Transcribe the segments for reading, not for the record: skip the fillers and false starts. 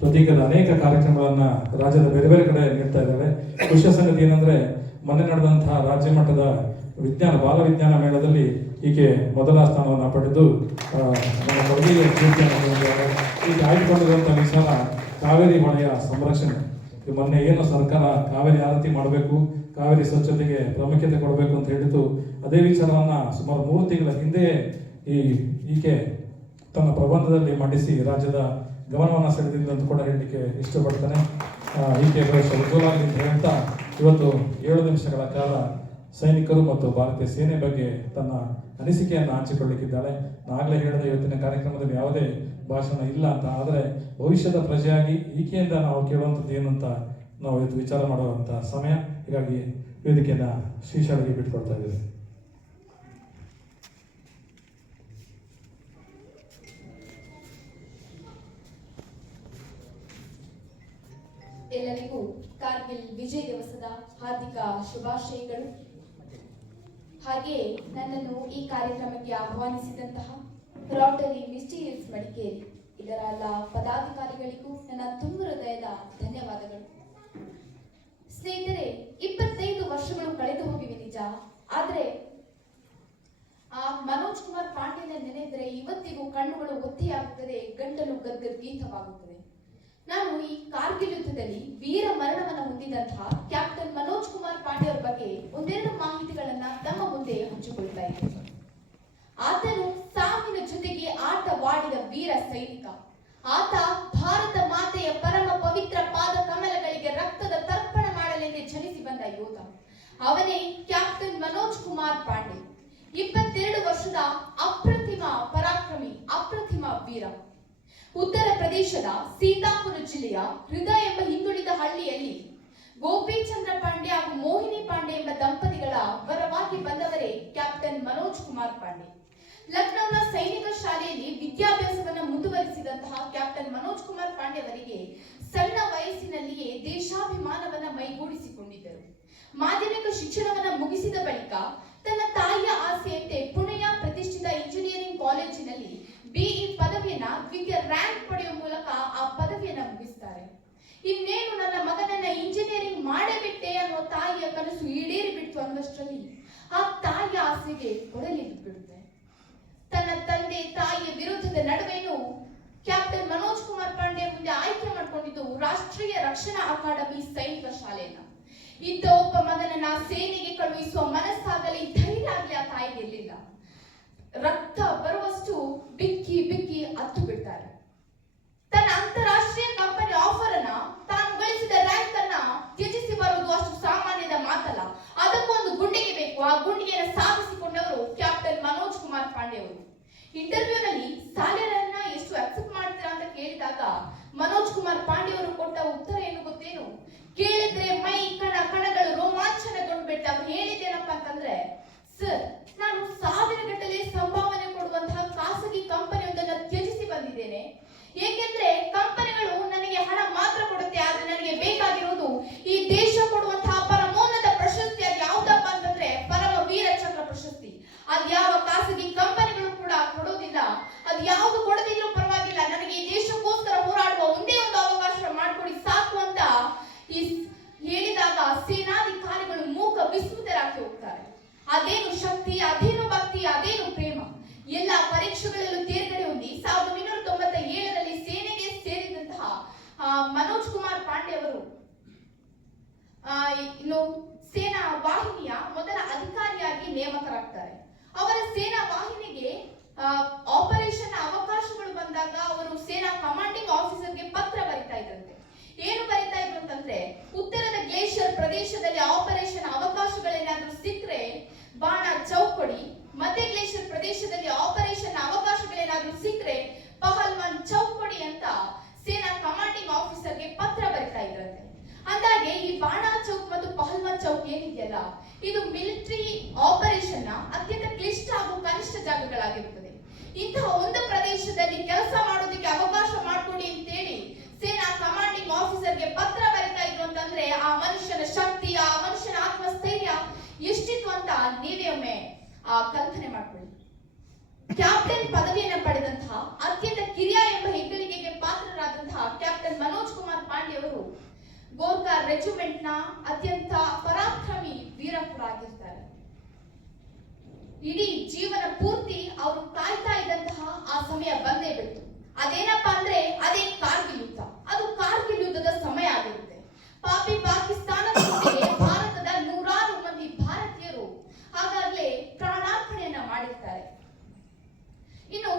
ಪ್ರತೀಕದ ಅನೇಕ ಕಾರ್ಯಕ್ರಮಗಳನ್ನ ರಾಜ್ಯದ ಬೇರೆ ಬೇರೆ ಕಡೆ ನೀಡ್ತಾ ಇದ್ದಾರೆ. ಖುಷಿಯ ಸಂಗತಿ ಏನಂದ್ರೆ ಮೊನ್ನೆ ನಡೆದಂತಹ ರಾಜ್ಯ ಮಟ್ಟದ ಬಾಲ ವಿಜ್ಞಾನ ಮೇಳದಲ್ಲಿ ಈಕೆ ಮೊದಲ ಸ್ಥಾನವನ್ನು ಪಡೆದು ನಮ್ಮ ಕೊಡಗಿಗೆ ಈಗ ಆಯ್ದುಕೊಂಡಿರುವಂತಹ ವಿಚಾರ ಕಾವೇರಿ ಹೊಳೆಯ ಸಂರಕ್ಷಣೆ. ಮೊನ್ನೆ ಏನು ಸರ್ಕಾರ ಕಾವೇರಿ ಆರತಿ ಮಾಡಬೇಕು, ಕಾವೇರಿ ಸ್ವಚ್ಛತೆಗೆ ಪ್ರಾಮುಖ್ಯತೆ ಕೊಡಬೇಕು ಅಂತ ಹೇಳಿದ್ದು, ಅದೇ ವಿಚಾರವನ್ನ ಸುಮಾರು 3 ತಿಂಗಳ ಹಿಂದೆ ಈಕೆ ತನ್ನ ಪ್ರಬಂಧದಲ್ಲಿ ಮಂಡಿಸಿ ರಾಜ್ಯದ ಗಮನವನ್ನು ಸೆಳೆದಿದ್ದು ಅಂತ ಕೂಡ ಹೇಳಲಿಕ್ಕೆ ಇಷ್ಟಪಡ್ತಾನೆ. ಈಕೆ ಭವಿಷ್ಯ ಉಜ್ವಲ ಆಗಲಿ ಅಂತ ಹೇಳ್ತಾ ಇವತ್ತು 7 ನಿಮಿಷಗಳ ಕಾಲ ಸೈನಿಕರು ಮತ್ತು ಭಾರತೀಯ ಸೇನೆ ಬಗ್ಗೆ ತನ್ನ ಅನಿಸಿಕೆಯನ್ನು ಹಂಚಿಕೊಳ್ಳಿಕ್ಕಿದ್ದಾಳೆ. ನಾಗಲೇ ಹೇಳಿದ ಇವತ್ತಿನ ಕಾರ್ಯಕ್ರಮದಲ್ಲಿ ಯಾವುದೇ ಭಾಷಣ ಇಲ್ಲ ಅಂತ, ಆದರೆ ಭವಿಷ್ಯದ ಪ್ರಜೆಯಾಗಿ ಈಕೆಯಿಂದ ನಾವು ಕೇಳುವಂಥದ್ದು ಏನು ಅಂತ ನಾವು ಇವತ್ತು ವಿಚಾರ ಮಾಡುವಂಥ ಸಮಯ. ಹೀಗಾಗಿ ವೇದಿಕೆಯನ್ನು ಶ್ರೀಶಾಲೆಗೆ ಬಿಟ್ಕೊಡ್ತಾ ಇದ್ದೇವೆ. ಎಲ್ಲರಿಗೂ ಕಾರ್ಗಿಲ್ ವಿಜಯ ದಿವಸದ ಹಾರ್ದಿಕ ಶುಭಾಶಯಗಳು. ಹಾಗೆ ನನ್ನನ್ನು ಈ ಕಾರ್ಯಕ್ರಮಕ್ಕೆ ಆಹ್ವಾನಿಸಿದಂತಹ ರೋಟರಿ ಮಿಸ್ಟೀರಿಯಸ್ ಮಡಿಕೇರಿ ಇದರ ಎಲ್ಲ ಪದಾಧಿಕಾರಿಗಳಿಗೂ ನನ್ನ ತುಂಬ ಹೃದಯದ ಧನ್ಯವಾದಗಳು. ಸ್ನೇಹಿತರೆ, 25 ವರ್ಷಗಳು ಕಳೆದು ಹೋಗಿವೆ ನಿಜ, ಆದ್ರೆ ಮನೋಜ್ ಕುಮಾರ್ ಪಾಂಡೆನ ನೆನೆದರೆ ಇವತ್ತಿಗೂ ಕಣ್ಣುಗಳು ಒತ್ತೆಯಾಗುತ್ತದೆ, ಗಂಟಲು ಗದ್ಗದ್ಗೀತವಾಗುತ್ತದೆ. ನಾನು ಈ ಕಾರ್ಗಿಲ್ ಯುದ್ಧದಲ್ಲಿ ವೀರ ಮರಣವನ್ನು ಹೊಂದಿದಂತಹ ಕ್ಯಾಪ್ಟನ್ ಮನೋಜ್ ಕುಮಾರ್ ಪಾಂಡೆ ಅವರ ಬಗ್ಗೆ ಒಂದೆರಡು ಮಾಹಿತಿಗಳನ್ನ ತಮ್ಮ ಮುಂದೆ ಹಂಚಿಕೊಳ್ತಾ ಇದ್ದೇನೆ. ಆತನು ಸಾವಿನ ಜೊತೆಗೆ ಆಟವಾಡಿದ ವೀರ ಸೈನಿಕ. ಆತ ಭಾರತ ಮಾತೆಯ ಪರಮ ಪವಿತ್ರ ಪಾದ ಕಮಲಗಳಿಗೆ ರಕ್ತದ ತರ್ಪಣ ಮಾಡಲೆಂದೇ ಜನಿಸಿ ಬಂದ ಯೋಧ. ಅವನೇ ಕ್ಯಾಪ್ಟನ್ ಮನೋಜ್ ಕುಮಾರ್ ಪಾಂಡೆ. 22 ವರ್ಷದ ಅಪ್ರತಿಮ ಪರಾಕ್ರಮಿ, ಅಪ್ರತಿಮ ವೀರ. ಉತ್ತರ ಪ್ರದೇಶದ ಸೀತಾಪುರ ಜಿಲ್ಲೆಯ ಹೃದಯ ಎಂಬ ಹಿಂದುಳಿದ ಹಳ್ಳಿಯಲ್ಲಿ ಗೋಪಿಚಂದ್ರ ಪಾಂಡೆ ಹಾಗೂ ಮೋಹಿನಿ ಪಾಂಡೆ ಎಂಬ ದಂಪತಿಗಳ ವರವಾಗಿ ಬಂದವರೇ ಕ್ಯಾಪ್ಟನ್ ಮನೋಜ್ ಕುಮಾರ್ ಪಾಂಡೆ. ಲಕ್ನೋನ ಸೈನಿಕ ಶಾಲೆಯಲ್ಲಿ ವಿದ್ಯಾಭ್ಯಾಸವನ್ನು ಮುಂದುವರಿಸಿದಂತಹ ಕ್ಯಾಪ್ಟನ್ ಮನೋಜ್ ಕುಮಾರ್ ಪಾಂಡೆ ಅವರಿಗೆ ಸಣ್ಣ ವಯಸ್ಸಿನಲ್ಲಿಯೇ ದೇಶಾಭಿಮಾನವನ್ನ ಮೈಗೂಡಿಸಿಕೊಂಡಿದ್ದರು. ಮಾಧ್ಯಮಿಕ ಶಿಕ್ಷಣವನ್ನ ಮುಗಿಸಿದ ಬಳಿಕ ತನ್ನ ತಾಯಿಯ ಆಸೆಯಂತೆ ಪುಣೆಯ ಪ್ರತಿಷ್ಠಿತ ಇಂಜಿನಿಯರಿಂಗ್ ಕಾಲೇಜಿನಲ್ಲಿ ಬಿಇ ಪದವಿಯನ್ನ ದ್ವಿತೀಯ ರ್ಯಾಂಕ್ ಪಡೆಯುವ ಮೂಲಕ ಆ ಪದವಿಯನ್ನ ಮುಗಿಸ್ತಾರೆ. ಇನ್ನೇನು ನನ್ನ ಮಗನನ್ನ ಇಂಜಿನಿಯರಿಂಗ್ ಮಾಡೇ ಬಿಟ್ಟೆ ಅನ್ನೋ ತಾಯಿಯ ಕನಸು ಈಡೇರಿ ಬಿಟ್ಟು ಅನ್ನೋಷ್ಟರಲ್ಲಿ ಆ ತಾಯಿಯ ಆಸೆಗೆ ಕೊಡಲಿ ಬಿಡುತ್ತೆ. ತನ್ನ ತಂದೆ ತಾಯಿಯ ವಿರುದ್ಧದ ನಡುವೆನೂ ಕ್ಯಾಪ್ಟನ್ ಮನೋಜ್ ಕುಮಾರ್ ಪಾಂಡೆ ಮುಂದೆ ಆಯ್ಕೆ ಮಾಡಿಕೊಂಡಿದ್ದು ರಾಷ್ಟ್ರೀಯ ರಕ್ಷಣಾ ಅಕಾಡೆಮಿ ಸೈನಿಕ ಶಾಲೆಯನ್ನ. ಇದ್ದ ಒಬ್ಬ ಮಗನನ್ನ ಸೇನೆಗೆ ಕಳುಹಿಸುವ ಮನಸ್ಸಾಗಲಿ ಧೈರ್ಯ ಆಗಲಿ ಆ ತಾಯಿಗೆ ಇರಲಿಲ್ಲ. ರಕ್ತ ಬರುವಷ್ಟು ಬಿಕ್ಕಿ ಬಿಕ್ಕಿ ಅತ್ತು ಬಿಡ್ತಾರೆ. ತನ್ನ ಅಂತಾರಾಷ್ಟ್ರೀಯ ಕಂಪನಿ ಆಫರ್ ಅನ್ನ, ತಾನು ಗಳಿಸಿದ ರ್ಯಾಂಕ್ ಅನ್ನ ತ್ಯಜಿಸಿ ಬರುವುದು ಅಷ್ಟು ಸಾಮಾನ್ಯದ ಮಾತಲ್ಲ. ಅದಕ್ಕೊಂದು ಗುಂಡಿಗೆ ಬೇಕು. ಆ ಗುಂಡಿಗೆಯನ್ನು ಸಾಧಿಸಿಕೊಂಡವರು ಕ್ಯಾಪ್ಟನ್ ಮನೋಜ್ ಕುಮಾರ್ ಪಾಂಡೆ ಅವರು. ಇಂಟರ್ವ್ಯೂನಲ್ಲಿ ಸ್ಯಾಲರಿಯನ್ನ ಎಷ್ಟು ಅಕ್ಸೆಪ್ಟ್ ಮಾಡ್ತೀರಾ ಅಂತ ಕೇಳಿದಾಗ ಮನೋಜ್ ಕುಮಾರ್ ಪಾಂಡೆ ಅವರು ಕೊಟ್ಟ ಉತ್ತರ ಏನು ಗೊತ್ತೇನು? ಕೇಳಿದ್ರೆ ಮೈ ಕಣಗಳು ರೋಮಾಂಚನಗೊಂಡ್ಬಿಟ್ಟು ಅವ್ರು ಹೇಳಿದ್ದೇನಪ್ಪ ಅಂತಂದ್ರೆ, ಸರ್, ನಾನು ಸಾವಿರಗಟ್ಟಲೆ ಸಂಭಾವನೆ ಕೊಡುವಂತಹ ಖಾಸಗಿ ಕಂಪನಿಯೊಂದನ್ನು ತ್ಯಜಿಸಿ ಬಂದಿದ್ದೇನೆ. ಏಕೆಂದ್ರೆ ಕಂಪನಿಗಳು ನನಗೆ ಹಣ ಮಾತ್ರ ಕೊಡುತ್ತೆ, ಆದ್ರೆ ನನಗೆ ಬೇಕಾಗಿರುವುದು ಈ ದೇಶ ಕೊಡುವಂತಹ ಪರಮೋನ್ನತ ಪ್ರಶಸ್ತಿ. ಅದು ಯಾವುದಪ್ಪ ಅಂತಂದ್ರೆ ಪರಮ ವೀರ ಚಕ್ರ ಪ್ರಶಸ್ತಿ. ಅದು ಯಾವ ಖಾಸಗಿ ಕಂಪನಿಗಳು ಕೂಡ ಕೊಡೋದಿಲ್ಲ. ಅದು ಯಾವುದು ಕೊಡದಿದ್ರೂ ಪರವಾಗಿಲ್ಲ, ನನಗೆ ಈ ದೇಶಕ್ಕೋಸ್ಕರ ಹೋರಾಡುವ ಒಂದೇ ಒಂದು ಅವಕಾಶ ಮಾಡಿಕೊಡಿ ಸಾಕು ಅಂತ ಹೇಳಿದಾಗ ಸೇನಾಧಿಕಾರಿಗಳು ಮೂಕ ವಿಸ್ಮಿತರಾಗಿ ಹೋಗ್ತಾರೆ. ಅದೇನು ಶಕ್ತಿ, ಅದೇನು ಭಕ್ತಿ, ಅದೇನು ಪ್ರೇಮ. ಎಲ್ಲ ಪರೀಕ್ಷೆಗಳಲ್ಲೂ ತೇರ್ಗಡೆ ಹೊಂದಿ 1997ರಲ್ಲಿ ಸೇನೆಗೆ ಸೇರಿದಂತಹ ಮನೋಜ್ ಕುಮಾರ್ ಪಾಂಡೆ ಅವರು ಇನ್ನು ಸೇನಾ ವಾಹಿನಿಯ ಮೊದಲ ಅಧಿಕಾರಿಯಾಗಿ ನೇಮಕರಾಗ್ತಾರೆ. ಅವರ ಸೇನಾ ವಾಹಿನಿಗೆ ಆಪರೇಷನ್ ಅವಕಾಶಗಳು ಬಂದಾಗ ಅವರು ಸೇನಾ ಕಮಾಂಡಿಂಗ್ ಆಫೀಸರ್ಗೆ ಪತ್ರ ಬರಿತಾ ಇದ್ರಂತೆ. ಏನು ಬರಿತಾ ಇದ್ರು ಅಂತಂದ್ರೆ, ಉತ್ತರದ ಗ್ಲೇಷಿಯರ್ ಪ್ರದೇಶದಲ್ಲಿ ಆಪರೇಷನ್ ಅವಕಾಶಗಳೇನಾದ್ರೂ ಸಿಕ್ಕರೆ ಬಾಣ ಚೌಕೊಡಿ, ಮಧ್ಯ ಗ್ಲೇಷಿಯರ್ ಪ್ರದೇಶದಲ್ಲಿ ಆಪರೇಷನ್ ಅವಕಾಶಗಳೇನಾದ್ರೂ ಸಿಕ್ಕರೆ ಪಹಲ್ವಾನ್ ಚೌಕೊಡಿ ಅಂತ ಸೇನಾ ಕಮಾಂಡಿಂಗ್ ಆಫೀಸರ್ಗೆ ಪತ್ರ ಬರಿತಾ ಇದ್ರಂತೆ. ಅಂದಾಗೆ ಈ ಬಾಣ ಚೌಕ್ ಮತ್ತು ಪಹಲ್ವಾನ್ ಚೌಕ್ ಏನಿದೆಯಲ್ಲ, ಇದು ಮಿಲಿಟರಿ ಆಪರೇಷನ್ ನ ಅತ್ಯಂತ ಕ್ಲಿಷ್ಟ ಹಾಗೂ ಕನಿಷ್ಠ ಜಾಗಗಳಾಗಿರುತ್ತದೆ. ಇಂತಹ ಒಂದು ಪ್ರದೇಶದಲ್ಲಿ ಕೆಲಸ ಮಾಡೋದಕ್ಕೆ ಅವಕಾಶ ಮಾಡಿಕೊಡಿ ಅಂತೇಳಿ ಸೇನಾ ಕಮಾಂಡಿಂಗ್ ಆಫೀಸರ್ಗೆ ಪತ್ರ ಬರಿತಾ ಇದ್ರು ಅಂತಂದ್ರೆ ಆ ಮನುಷ್ಯನ ಶಕ್ತಿ, ಆ ಮನುಷ್ಯನ ಆತ್ಮಸ್ಥೈರ್ಯ ಎಷ್ಟಿತ್ತು ಅಂತ ನೀವೇ ಒಮ್ಮೆ ಕಲ್ಪನೆ ಮಾಡ್ಕೊಳ್ಳಿ. ಕ್ಯಾಪ್ಟನ್ ಪದವಿಯನ್ನು ಪಡೆದಂತಹ ಅತ್ಯಂತ ಕಿರಿಯ ಎಂಬ ಹೆಗ್ಗಳಿಕೆಗೆ ಪಾತ್ರರಾದಂತಹ ಅವರು ಗೋರ್ಖಾ ರೆಜಿಮೆಂಟ್ ನ ಅತ್ಯಂತ ಪರಾಕ್ರಮಿ ವೀರ ಕೂಡ ಆಗಿರ್ತಾರೆ. ಇಡೀ ಜೀವನ ಪೂರ್ತಿ ಅವರು ಕಾಯ್ತಾ ಇದ್ದಂತಹ ಆ ಸಮಯ ಬಂದೇ ಬಿಡ್ತು. ಅದೇನಪ್ಪಾ ಅಂದ್ರೆ ಅದೇ ಕಾರ್ಗಿಲ್ ಯುದ್ಧ. ಅದು ಕಾರ್ಗಿಲ್ ಯುದ್ಧದ ಸಮಯ ಆಗಿರುತ್ತೆ. ಪಾಪಿ ಪಾಕಿಸ್ತಾನದ ಜೊತೆಗೆ ಭಾರತದ ನೂರಾರು ಮಂದಿ ಭಾರತೀಯರು ಹಾಗಾಗ್ಲೇ ಪ್ರಾಣಾರ್ಪಣೆಯನ್ನ ಮಾಡಿರ್ತಾರೆ. ಇನ್ನು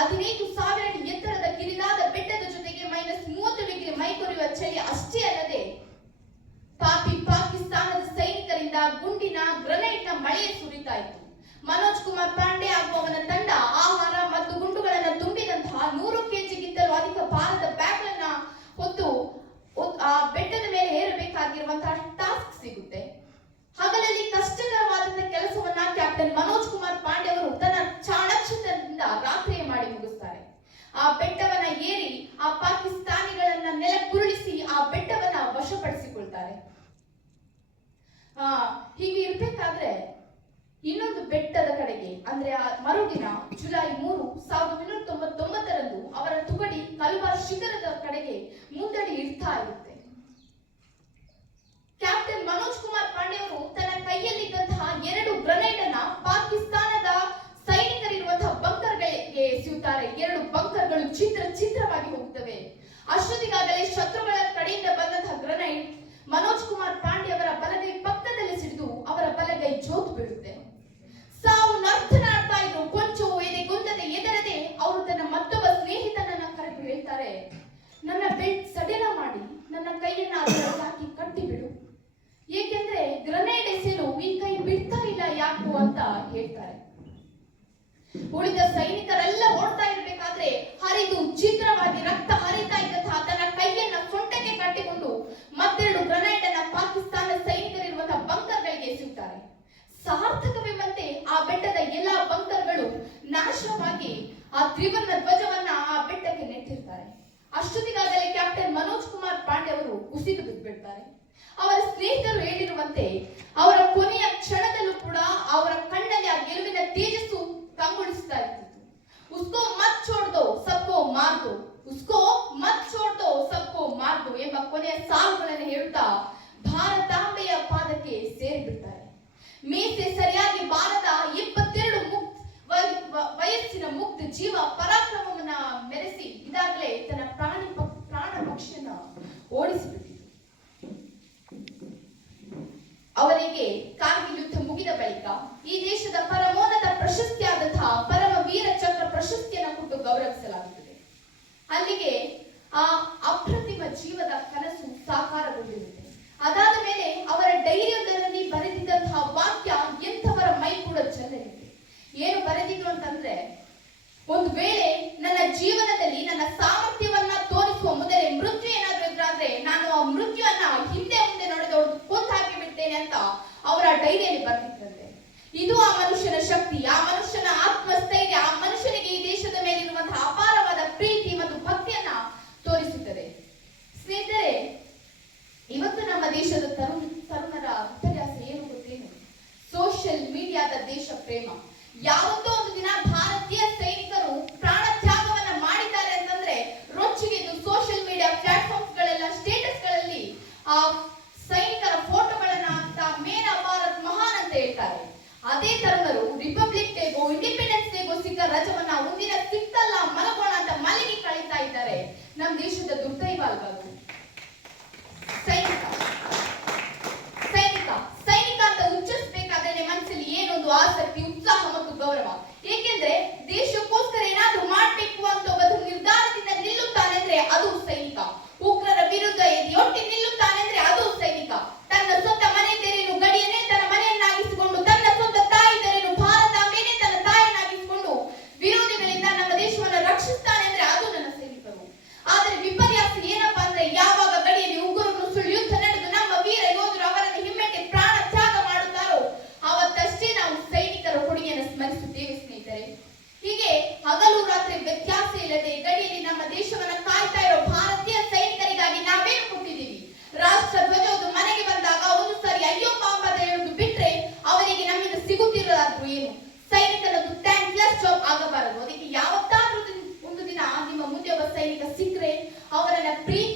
15,000 ಅಡಿ ಎತ್ತರದ ಕಿರಿದಾದ ಬೆಟ್ಟದ ಜೊತೆಗೆ -30 ಡಿಗ್ರಿ ಮೈಕೊರೆಯುವ ಚಳಿ ಅಷ್ಟೇ ಅಲ್ಲದೆ ಪಾಪಿ ಪಾಕಿಸ್ತಾನದ ಸೈನಿಕರಿಂದ ಗುಂಡಿನ ಗ್ರೆನೇಡ್ ನ ಮಳೆ ಸುರಿತಾ ಇತ್ತು. ಮನೋಜ್ ಕುಮಾರ್ ಪಾಂಡೆ ಹಾಗೂ ಅವನ ತಂಡ ಆಹಾರ ಮತ್ತು ಗುಂಡುಗಳನ್ನು ತುಂಬಿದಂತಹ 100 ಕೆಜಿಗಿಂತಲೂ ಅಧಿಕ ಭಾರದ ಬ್ಯಾಗ್ಗಳನ್ನ ಹೊತ್ತು ಆ ಬೆಟ್ಟದ ಮೇಲೆ ಏರಬೇಕಾಗಿರುವಂತಹ ಟಾಸ್ಕ್ ಸಿಗುತ್ತೆ. ಹಗಲಲ್ಲಿ ಕಷ್ಟಕರವಾದಂತಹ ಕೆಲಸವನ್ನ ಕ್ಯಾಪ್ಟನ್ ಮನೋಜ್ ಕುಮಾರ್ ಪಾಂಡೆ ಅವರು ತನ್ನ ಚಾಣಾಕ್ಷತನದಿಂದ ರಾತ್ರಿಯೇ ಮಾಡಿ ಮುಗಿಸ್ತಾರೆ. ಆ ಬೆಟ್ಟವನ್ನ ಏರಿ ಆ ಪಾಕಿಸ್ತಾನಿಗಳನ್ನ ನೆಲಕ್ಕುರುಳಿಸಿ ಆ ಬೆಟ್ಟವನ್ನ ವಶಪಡಿಸಿಕೊಳ್ತಾರೆ. ಹೀಗೆ ಇರ್ಬೇಕಾದ್ರೆ ಇನ್ನೊಂದು ಬೆಟ್ಟದ ಕಡೆಗೆ ಅಂದ್ರೆ ಆ ಮರುದಿನ ಜುಲೈ 3, 1999ರಂದು ಅವರ ತುಕಡಿ ಕಲ್ವಾರ್ ಶಿಖರದ ಕಡೆಗೆ ಮುಂದಡಿ ಇಡ್ತಾ ಇರುತ್ತೆ. ಕ್ಯಾಪ್ಟನ್ ಮನೋಜ್ ಕುಮಾರ್ ಪಾಂಡೆ ಅವರು ತನ್ನ ಕೈಯಲ್ಲಿದ್ದಂತಹ 2 ಗ್ರೆನೇಡ್ ಅನ್ನ ಪಾಕಿಸ್ತಾನದ ಸೈನಿಕರಿರುವಂತಹ ಬಂಕರ್ಗಳಿಗೆ ಎಸೆಯುತ್ತಾರೆ. 2 ಬಂಕರ್ಗಳು ಚಿತ್ರವಾಗಿ ಹೋಗುತ್ತವೆ. ಅಷ್ಟೊತ್ತಿಗಾಗಲೇ ಶತ್ರುಗಳ ಕಡೆಯಿಂದ ಬಂದಂತಹ ಗ್ರೆನೇಡ್ ಮನೋಜ್ ಕುಮಾರ್ ಪಾಂಡೆ ಅವರ ಬಲಗೈ ಪಕ್ಕದಲ್ಲಿ ಸಿಡಿದು ಅವರ ಬಲಗೈ ಜೋತು ಬೀಳುತ್ತೆ. ಸಾವು ನರ್ತನಾಡ್ತಾ ಇದ್ರು. ಕೊಂಚ ಎದೆಗುಂದದೆ ಎದರದೆ ಅವರು ತನ್ನ ಮತ್ತೊಬ್ಬ ಸ್ನೇಹಿತನನ್ನ ಕರೆದು ಹೇಳ್ತಾರೆ, ನನ್ನ ಬೆಲ್ಟ್ ಸಡಿಲ ಮಾಡಿ ನನ್ನ ಕೈಯನ್ನ ಅದರಲ್ಲಿ ಹಾಕಿ ಕಟ್ಟಿ ಬಿಡು, ಏಕೆಂದ್ರೆ ಗ್ರೆನೇಡ್ ಎಸೆಯಲು ಈ ಕೈ ಬಿಡ್ತಾ ಇಲ್ಲ ಯಾಕೋ ಅಂತ ಹೇಳ್ತಾರೆ. ಉಳಿದ ಸೈನಿಕರೆಲ್ಲ ಓಡ್ತಾ ಇರಬೇಕಾದ್ರೆ ಹರಿದು ಛಿದ್ರವಾಗಿ ರಕ್ತ ಹರಿತಾ ಇದ್ದಂತಹ ತನ್ನ ಕೈಯನ್ನ ಸೊಂಟಕ್ಕೆ ಕಟ್ಟಿಕೊಂಡು ಮತ್ತೆರಡು ಗ್ರೆನೇಡ್ ಅನ್ನ ಪಾಕಿಸ್ತಾನ ಸೈನಿಕರಿರುವಂತಹ ಬಂಕರ್ಗಳಿಗೆ ಎಸೆಯುತ್ತಾರೆ. ಸಾರ್ಥಕವೆಂಬಂತೆ ಆ ಬೆಟ್ಟದ ಎಲ್ಲಾ ಬಂಕರ್ಗಳು ನಾಶವಾಗಿ ಆ ತ್ರಿವರ್ಣ ಧ್ವಜವನ್ನ ಆ ಬೆಟ್ಟಕ್ಕೆ ನೆಟ್ಟಿರ್ತಾರೆ. ಅಷ್ಟೊತ್ತಿಗಾಗಲೇ ಕ್ಯಾಪ್ಟನ್ ಮನೋಜ್ ಕುಮಾರ್ ಪಾಂಡೆ ಅವರು ಕುಸಿದು ಬಿದ್ದುಬಿಡ್ತಾರೆ. ಅವರ ಸ್ನೇಹಿತರು ಹೇಳಿರುವಂತೆ ಅವರ ಕೊನೆಯ ಕ್ಷಣದಲ್ಲೂ ಕೂಡ ಅವರ ಕಣ್ಣಲ್ಲಿ ಆ ಗೆಲುವಿನ ತೇಜಸ್ಸು ಕಂಗೊಳಿಸ್ತಾ ಇರ್ತಿತ್ತು. ಉಸ್ಕೋ ಮತ್ ಛೋಡ್ ದೋ ಸಬ್ಕೋ ಮಾರ್ ದೋ, ಉಸ್ಕೋ ಮತ್ ಛೋಡ್ ದೋ ಸಬ್ಕೋ ಮಾರ್ ದೋ ಎಂಬ ಕೊನೆಯ ಸಾಲುಗಳನ್ನು ಹೇಳುತ್ತಾ ಭಾರತಾಂಬೆಯ ಪಾದಕ್ಕೆ ಸೇರಿಬಿಡ್ತಾರೆ. ಮೀಸೆ ಸರಿಯಾಗಿ ಬಾರದ 22 ವಯಸ್ಸಿನ ಮುಗ್ಧ ಜೀವ ಪರಾಕ್ರಮವನ್ನ ಮೆರೆಸಿ ಇದಾಗಲೇ ತನ್ನ ಪ್ರಾಣ ಪಕ್ಷಿಯನ್ನ ಓಡಿಸಿಬಿಟ್ಟಿತು. ಅವರಿಗೆ ಕಾರ್ಗಿಲ್ ಯುದ್ಧ ಮುಗಿದ ಬಳಿಕ ಈ ದೇಶದ ಪರಮೋನ್ನತ ಪ್ರಶಸ್ತಿಯಾದಂತಹ ಪರಮ ವೀರ ಚಕ್ರ ಪ್ರಶಸ್ತಿಯನ್ನು ಕೊಟ್ಟು ಗೌರವಿಸಲಾಗುತ್ತದೆ. ಅಲ್ಲಿಗೆ ಆ ಅಪ್ರತಿಮ ಜೀವದ ಕನಸು ಸಾಕಾರಗೊಂಡಿರುತ್ತೆ. ಅದಾದ ಮೇಲೆ ಅವರ ಡೈರಿಯೊಂದರಲ್ಲಿ ಬರೆದಿದ್ದಂತಹ ವಾಕ್ಯ ಎಂಥವರ ಮೈ ಕೂಡ ಚೆಲ್ಲಲಿದೆ. ಏನು ಬರೆದಿದ್ರು ಅಂತಂದ್ರೆ, ಒಂದು ವೇಳೆ ನನ್ನ ಜೀವನದಲ್ಲಿ ನನ್ನ ಸಾಮರ್ಥ್ಯವನ್ನ ತೋರಿಸುವ ಮೊದಲೇ ಮೃತ್ಯು ಏನಾದ್ರೂ ಎದುರಾದ್ರೆ ನಾನು ಆ ಮೃತ್ಯುವನ್ನ ಹಿಂದೆ ಮುಂದೆ ನೋಡಿದವ್ರು ಕೊಂದು ಹಾಕಿ ಬಿಡ್ತೇನೆ ಅಂತ ಅವರ ಡೈರಿಯಲ್ಲಿ ಬರೆದಿದ್ರಂತೆ. ಇದು ಆ ಮನುಷ್ಯನ ಶಕ್ತಿ, ಆ ಮನುಷ್ಯನ ಆತ್ಮಸ್ಥೈರ್ಯ, ಆ ಮನುಷ್ಯನಿಗೆ ಈ ದೇಶದ ಮೇಲಿರುವಂತಹ ಅಪಾರವಾದ ಪ್ರೀತಿ ಮತ್ತು ಭಕ್ತಿಯನ್ನ ತೋರಿಸುತ್ತದೆ. ಸ್ನೇಹಿತರೆ, ಇವತ್ತು ನಮ್ಮ ದೇಶದ ತರುಣರ ವಿಪರ್ಯಾಸ ಏನು ಗೊತ್ತೇನು? ಸೋಷಿಯಲ್ ಮೀಡಿಯಾದ ದೇಶ ಪ್ರೇಮ. ಯಾವತ್ತೋ ಒಂದು ದಿನ ಭಾರತೀಯ ಸೈನಿಕರು ಪ್ರಾಣ ತ್ಯಾಗವನ್ನ ಮಾಡಿದ್ದಾರೆ ಅಂತಂದ್ರೆ ರೊಚ್ಚಿಗೆದ್ದು ಸೋಷಿಯಲ್ ಮೀಡಿಯಾ ಪ್ಲಾಟ್ಫಾರ್ಮ್ಸ್ ಗಳೆಲ್ಲ ಸ್ಟೇಟಸ್ ಗಳಲ್ಲಿ ಆ ಸೈನಿಕರ ಫೋಟೋಗಳನ್ನ ಹಾಕ್ತಾ ಮೇರಾ ಭಾರತ್ ಮಹಾನ್ ಅಂತ ಹೇಳ್ತಾರೆ. ಅದೇ ತರುಣರು ರಿಪಬ್ಲಿಕ್ ಡೇಗೋ ಇಂಡಿಪೆಂಡೆನ್ಸ್ ಡೇಗೋ ಸಿಕ್ಕ ರಜವನ್ನ ಒಂದಿನ ಸಿಕ್ತಲ್ಲ ಮಲಗೋಣ ಅಂತ ಮಲಗಿ ಕಳೀತಾ ಇದ್ದಾರೆ. ನಮ್ಮ ದೇಶದ ದುರ್ದೈವ ಅಲ್ವಾ? ಸೈನಿಕ ಅಂತ ಉಚ್ಚರಿಸಬೇಕಾದ್ರೆ ಮನಸ್ಸಲ್ಲಿ ಏನೊಂದು ಆಸಕ್ತಿ, ಉತ್ಸಾಹ ಮತ್ತು ಗೌರವ. ಏಕೆಂದ್ರೆ ದೇಶಕ್ಕೋಸ್ಕರ ಏನಾದ್ರೂ ಮಾಡ್ಬೇಕು ಅಂತ ಒಬ್ಬ ನಿರ್ಧಾರದಿಂದ ನಿಲ್ಲುತ್ತಾನೆ ಅಂದ್ರೆ ಅದು ಸೈನಿಕ. ಉಗ್ರರ ವಿರುದ್ಧ ಎದೆಯೊಟ್ಟಿ ನಿಲ್ಲುತ್ತಾನೆ ಅಂದ್ರೆ ಅದು ಸೈನಿಕ. ತನ್ನ ಸ್ವಂತ ಮನೆ ತೆರೆಯನ್ನು ಗಡಿಯನ್ನೇ ತನ್ನ ಮನೆಯನ್ನಾಗಿಸಿಕೊಂಡು, ತನ್ನ ಸ್ವಂತ ತಾಯಿ ತೆರೆಯನ್ನು ಭಾರತಾಂಬೆಯನ್ನೇ ತನ್ನ ತಾಯಿಯನ್ನಾಗಿಸಿಕೊಂಡು ವಿರೋಧಿಗಳಿಂದ ನಮ್ಮ ದೇಶವನ್ನು ರಕ್ಷಿಸ್ತಾನೆ ಅಂದ್ರೆ ಅದು ನನ್ನ ಸೈನಿಕರು. ಆದ್ರೆ ವಿಪರ್ಯಾಸ ಏನಪ್ಪಾ ಅಂದ್ರೆ, ಯಾವಾಗ ಗಡಿಯಲ್ಲಿ ಉಗ್ರರು ಸುಳ್ಳು ಯುದ್ಧ ನಡೆದು ನಮ್ಮ ವೀರ ಯೋಧರು ಅವರನ್ನು ಹಿಮ್ಮೆಟ್ಟಿ ಪ್ರಾಣ ತ್ಯಾಗ ಮಾಡುತ್ತಾರೋ ಅವತ್ತಷ್ಟೇ ನಾವು ಸೈನಿಕರ ಕೊಡುಗೆಯನ್ನು ಸ್ಮರಿಸುತ್ತೇವೆ ಸ್ನೇಹಿತರೆ. ಹೀಗೆ ಹಗಲು ರಾತ್ರಿ ವ್ಯತ್ಯಾಸ ಇಲ್ಲದೆ ಗಡಿಯಲ್ಲಿ ನಮ್ಮ ದೇಶವನ್ನ ಕಾಯ್ತಾ ಇರೋ ಭಾರತೀಯ ಸೈನಿಕರಿಗಾಗಿ ನಾವೇನು ಕೊಟ್ಟಿದ್ದೀವಿ? ರಾಷ್ಟ್ರ ಧ್ವಜವುದು ಮನೆಗೆ ಬಂದಾಗ ಒಂದು ಸಾರಿ ಅಯ್ಯೋ ಪಾಪ ಅಂತ ಹೇಳುದು ಬಿಟ್ರೆ ಅವರಿಗೆ ನಮ್ಮಿಂದ ಸಿಗುತ್ತಿರೋದಾದ್ರೂ ಏನು? ಸೈನಿಕರದ್ದು ಥ್ಯಾಂಕ್ಲೆಸ್ ಜಾಬ್ ಆಗಬಾರದು. ಅದಕ್ಕೆ ಯಾವತ್ತಾದ್ರೂ ಒಂದು ದಿನ ನಿಮ್ಮ ಮುಂದೆ ಒಬ್ಬ ಸೈನಿಕ ಸಿಕ್ಕರೆ ಅವರನ್ನ ಪ್ರೀತಿ